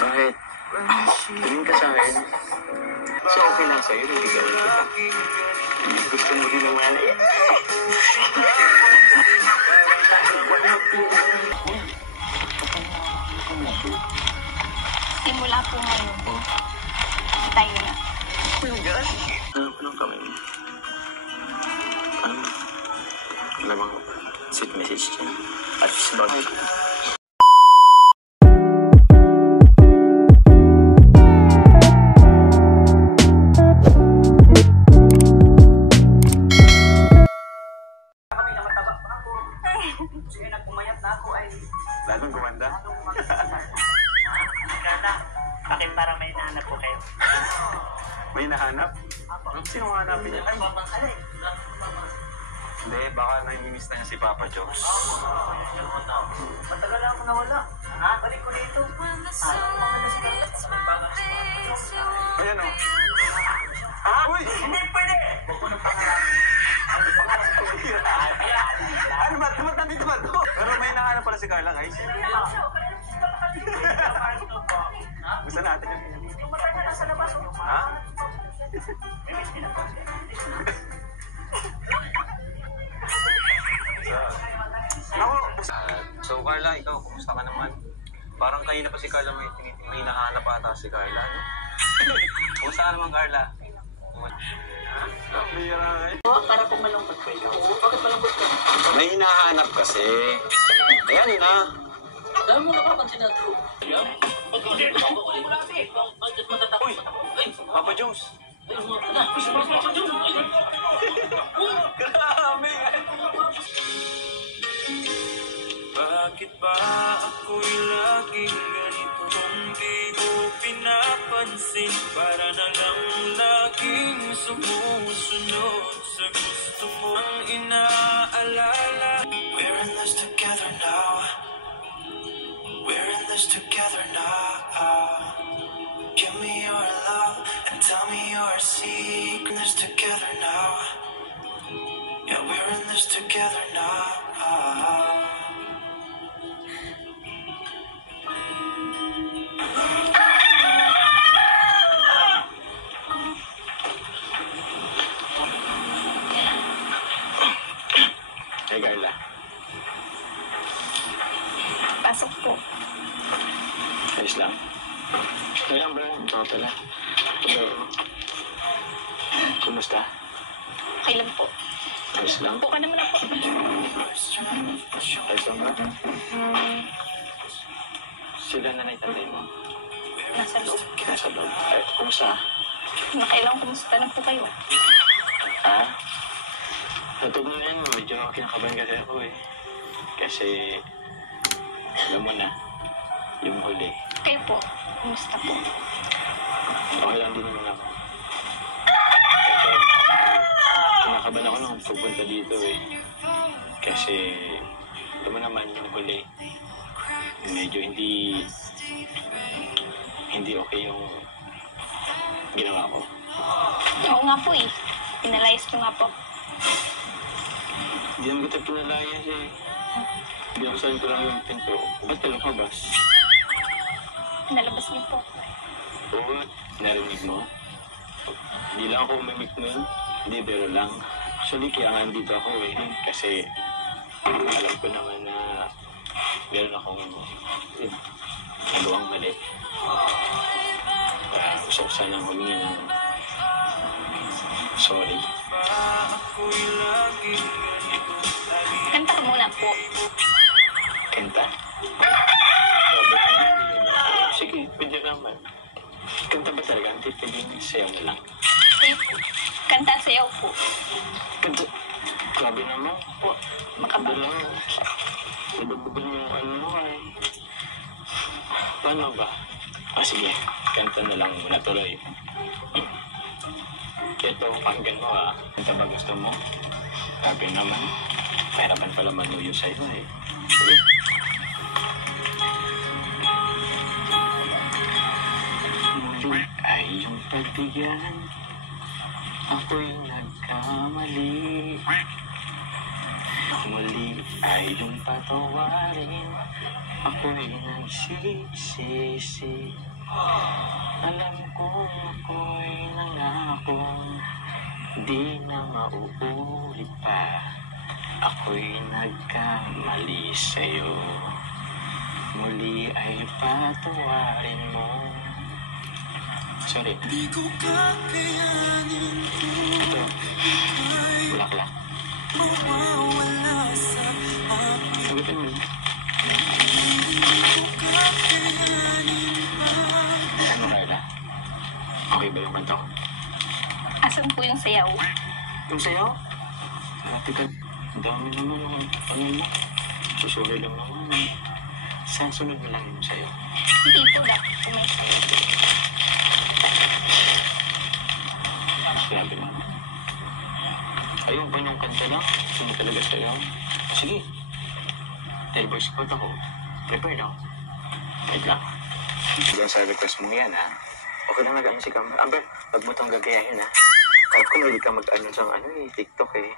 Bakit? Tingin ka sa akin. So, okay lang sa'yo, naligawan kita. Gusto mo din naman. Simula po ngayon. Tayo na. Anong kamay mo? Alamang sweet message dyan. At sabag. Lalong gumanda. Kala, bakit parang may nahanap po kayo? May nahanap? Sino hanapin niya? Ay, hindi, baka nai-miss na niya si Papa Jones. Matagal na ako nawala. Ha? Balik ko dito. Ayan o. Ah, uy! Hindi pwede! Ano ba? Tumatang dito ba ito? Pero may nahanap pala si Carla, guys. Gusto natin yung... Matagal na sa labas. Ha? So, Carla, ikaw, kumusta ka naman? Parang kanina pa si Carla may nahanap ata si Carla, no? Kumusta ka naman, Carla? Para kung malungkot ko ikaw. Bakit malungkot ka? May hinahanap kasi. Ayan na. Dahil mo napapansin na ito. Uy! Papa Jones! Grabe! Bakit ba ako'y laging ganito? Kung di ko pinapansin, para na lang laging sumusunod sa gusto mo ang inaalala. We're in this together now. We're in this together now. Give me your love and tell me your secret. We're in this together now. Yeah, we're in this together now. Hey, Carla. Pasok po. Ayos lang. Kailan ba? Ito pala. Kumusta? Okay lang po. Ayos lang. Buka naman ako. Ayos lang ba? Sila nanay tatay mo. Nasa loob. Nasa loob. Ay, kumusta? Nakailang kumusta na po kayo. Ha? Natog na yan, medyo kinakabahan kasi ako eh. Kasi, alam mo na, yung huli. Kayo po. Kumusta po? Okay lang din naman ako. Ito, kinakabahan ako nung pupunta dito eh. Kasi, alam mo naman yung huli. Medyo hindi okay yung ginawa ko. Oo nga po eh. Pinalayas ko nga po. Hindi naman kita pinalayas eh. Binuksan ko lang yung pinto. Ba't ka lumabas? Nalabas niyo po. Oo, narinig mo? Hindi lang ako umimik nun. Hindi, pero lang. Actually, kaya nga andito ako eh. Kasi alam ko naman na meron akong nagawang mali. Gusto ko sanang humingi ng sorry. Kanta ka muna po. Kanta? Sige, pwede naman. Kanta ba talaga? Hindi pwede sayaw na lang. Kayo po. Kanta sayaw po. Kanta? Grabe naman po. Makaba. Wala. Ibababal yung ano mo ay. Paano ba? Sige. Kanta na lang muna tuloy. Ito, pakinggan mo Kanta ba gusto mo? Grabe naman. Pahirapan pala manuyo sa'yo eh. Sige. Muli ay yung pagbigyan. Ako'y nagkamali. Muli ay iyong patawarin, ako'y nagsisisi. Alam kong ako'y nangakong di na mauulit pa. Ako'y nagkamali sa'yo, muli ay patawarin mo. Sorry. Di ko kakayanin Ito, bulaklak. mawawala sa akin. Sagutin mo. Di ko kakayanin Ano, Carla? Okay ba yung kanta ko? Asan po yung sayaw? Yung sayo? Dati ka, dami naman ang ano mo. Susunod lang naman. Sa sunod na lang yung sayo. Hindi po dapat po may sayaw. Grabe naman. Ayun ba yung kanta lang? Gusto mo talaga sayo? Sige. Dahil boy scout ako. Prepare na ako. Wait lang. Diyan sa request mo yan, ha? Okay lang nag-ano si Camera. Amber, wag mo itong gagayahin, ha? Kahit kung hindi ka mag-ano sa TikTok, eh.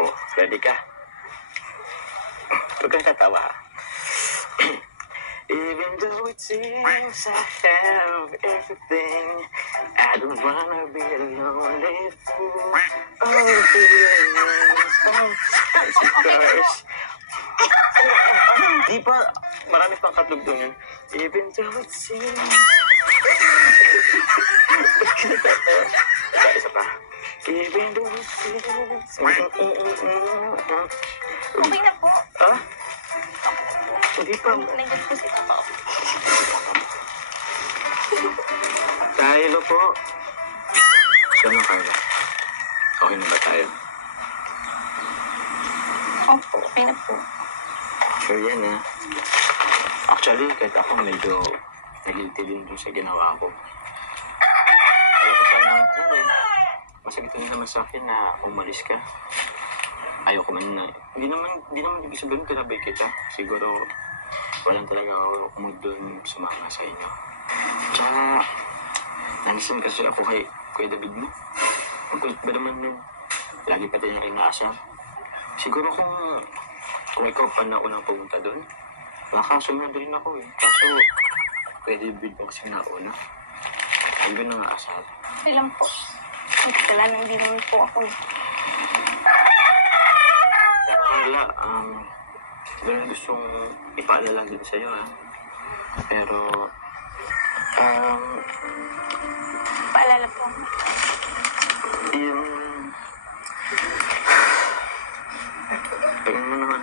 Oh, ready ka? Huwag kang tatawa, ha? Even though it seems I have everything, I don't wanna be a lonely fool. Oh, feelings, of course. Di ba, marami pang katlog doon yun. Even though it seems... Isa pa. Even though it seems... Okay na po. Ha? Hindi pa. Nandiyan po si Papa. Tayo po. So ano, Carla? Okay na ba tayo? Opo, okay na po. Sure yan, ha? Actually, kahit ako medyo nagilty din dun sa ginawa ko. Ayoko pa naman masakit na naman sa akin na umalis ka. Ayoko man na. Hindi naman ibig sabihin kinabay kita. Siguro, walang talaga ako kumod dun sumama sa inyo. Tsaka, nanisin kasi ako kay Kuya David mo. Ang kulit ba naman nun? Lagi pa tayo inaasa. Siguro kung ikaw pa na unang pumunta dun, nakasunod rin ako eh. Kaso, Kuya David mo kasi nauna. Ang doon na aasal. Okay lang po. Magkasalanan din naman po ako. Carla, ganun gustong ipaalala din sa'yo, ha? Pero, Paalala po. yung... Tingnan mo naman.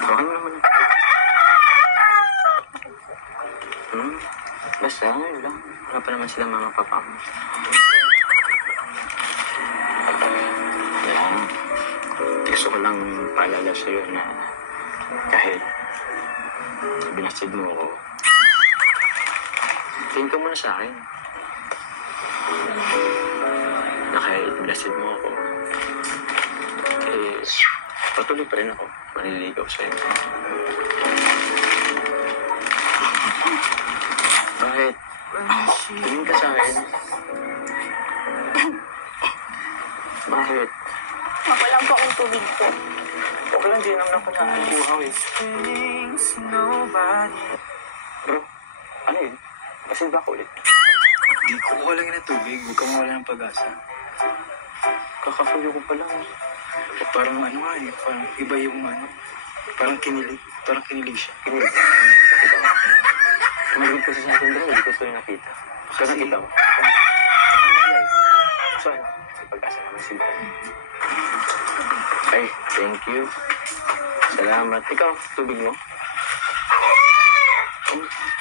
Tawakan mo naman. Basta, yun lang. Wala pa naman sila mga papa mo. Yan. Gusto ko lang paalala sa'yo na kahit binastid mo ako, tingin ka muna sa akin. Na kahit binastid mo ako, eh, patuloy pa rin ako. Maniligaw sa'yo. Bakit? Tingin ka sa akin. Bakit? Makulang po akong tubig po. Okay lang, di naman ako nakakuhaw eh. Bro, ano yun? Basin ba ako ulit? Di ko wala ng tubig. Huwag kang wala ng pag-asa. Kakafuyo ko pa lang. Parang ano nga eh. Parang iba yung ano. Parang kinilig. Parang kinilig siya. Kinilig ba? Nakita mo? Tumalig ko sa akin, bro. Hindi ko ito nakita. So, nakita mo? So, ano? May pag-asa naman sila. Ay, thank you. Salamat. Ikaw, tubig mo?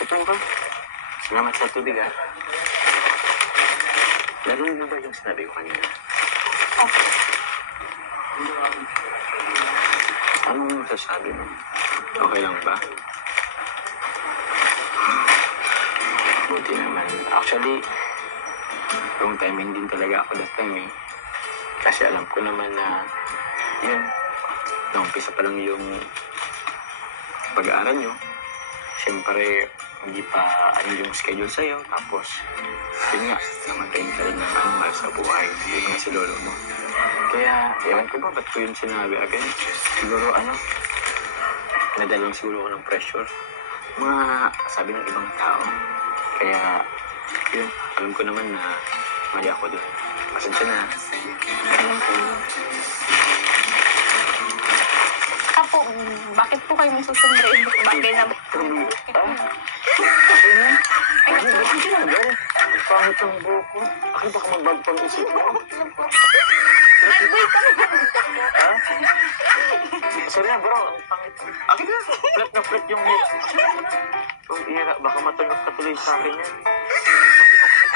Ito ka. Salamat sa tubig, ha? Narinig mo ba yung sinabi ko kanina? Okay. Anong masasabi mo? Okay lang ba? Buti naman. Actually, wrong timing din talaga ako that time eh. Kasi alam ko naman na yun, naumpisa pa lang yung pag-aaral nyo. Siyempre, hindi pa ano yung schedule sa'yo. Tapos, yun nga, namatayin ka rin ng mahal sa buhay. Yun nga si lolo mo. Kaya, ewan ko ba, ba't ko yun sinabi agad? Siguro, nadala lang siguro ako ng pressure. Mga sabi ng ibang tao. Kaya, yun, alam ko naman na mali ako doon. Pasensya na. Alam po yun. Apo, bakit po kayo magsusumbrero? Bagay na ba? Pangit ang buko. Akin baka magbagpang isip mo. Nag-wait kami. Sorry na bro, ang pangit. Akin na, flat na flat yung lips. Kung ira, baka matunog ka tuloy sa akin yan.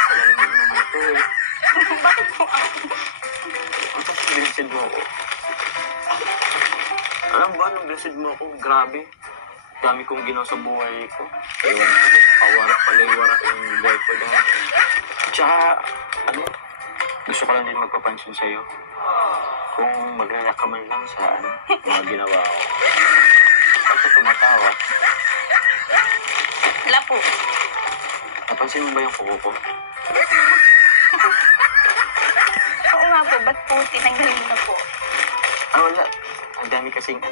Alam mo naman ito eh. Bakit po ako? Ang blessed mo ako. Alam ba, nung blessed mo ako, grabe. Dami kong ginawa sa buhay ko. Ewan ko, paliwara yung buhay ko dahil. Tsaka, gusto ko lang din magpapansin sa'yo. Kung maglala ka man lang sa mga ginawa ko. Ako tumatawa. Wala po. Napansin mo ba yung kuko ko? Oo nga po, ba't po tinanggal mo na po? Wala. Ang dami kasing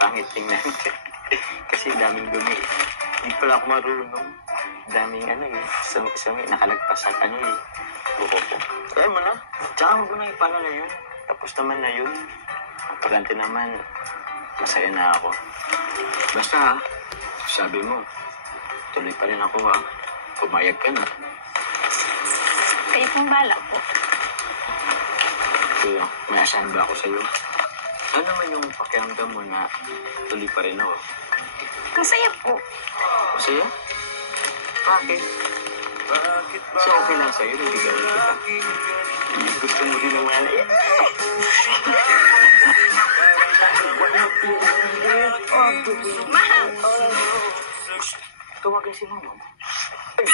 pangit tingnan. Kasi daming dumi. Hindi pala ako marunong. Daming isang nakalagpas sa kuko ko. Kaya mo na. Tsaka mo na ipalala yun. Tapos naman na yun. Pagante naman, masaya na ako. Basta, sabi mo, tuloy pa rin ako pumayag ka na. Kayo pong bala po. Kaya, may asahan ba ako sa'yo? Ano naman yung pakiramdam mo na tuloy pa rin ako? Masaya po. Masaya? Bakit? So, okay lang sa'yo, hindi gawin kita. Gusto mo din naman Mahal! Tawagin si mama mo. Ay,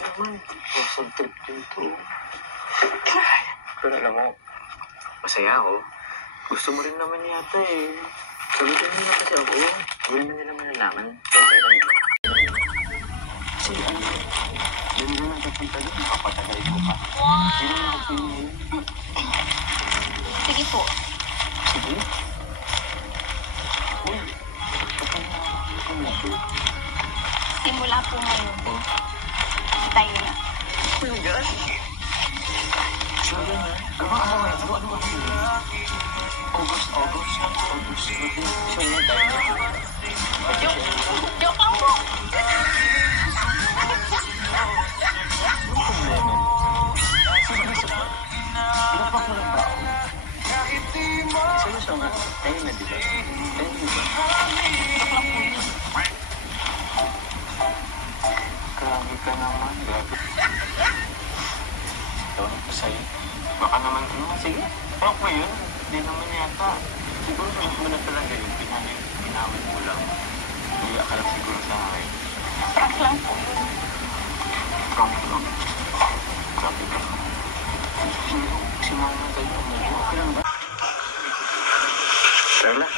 naman, wasag trip din to. Pero alam mo, masaya ako. Gusto mo rin naman yata eh. Sabitin mo na kasi ako. Gawin mo nila malalaman. Okay lang yun. Kasi yun naman kapunta doon. Papatagalin ko pa. Yun naman ako yun. Sige po. Sige? Uy, Simula po ngayon. Tayo na. Sabi na. Ano? August. Sabi na tayo. Joke lang po. Ano problema? Sige, dapat mo lang ba ako? Seryoso nga. Tayo na, di ba? Grabe ka naman. Grabe. Tawag ko sa'yo. Baka naman, sige. Parang ko yun. Hindi naman yata. Siguro sabi mo na talaga yun. Pinawin mo lang. Hindi ka lang siguro sa akin. Prank lang po. Prank lang. Grabe ka. Si mama tayo. Okay lang ba? Carla,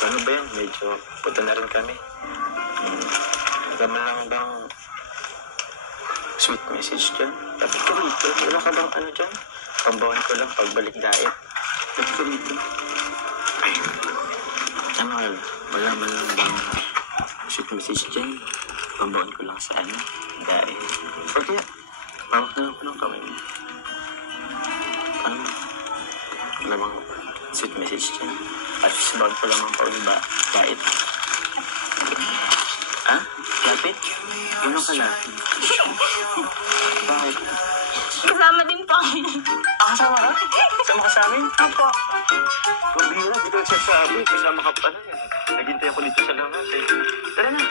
ano ba yan? Medyo punta na rin kami. Naman lang bang sweet message dyan? Dapat ko rito. Wala ka bang dyan? Pambawan ko lang pagbalik diet. Dapat ko rito. Wala man lang bang sweet message dyan? Pambawan ko lang sa diet. O kaya, pawak na lang ko ng kamay mo. Wala bang sweet message dyan? At sabag ko lamang pa ulit diet. Lapit? Gano'n ka lapit? Bakit? Kasama din po kami. Kasama ka? Kasama ka sa amin? Opo. Mabira, di ko nagsasabi. Kasama ka pa na. Naghintay ako dito sa labas eh. Tara na.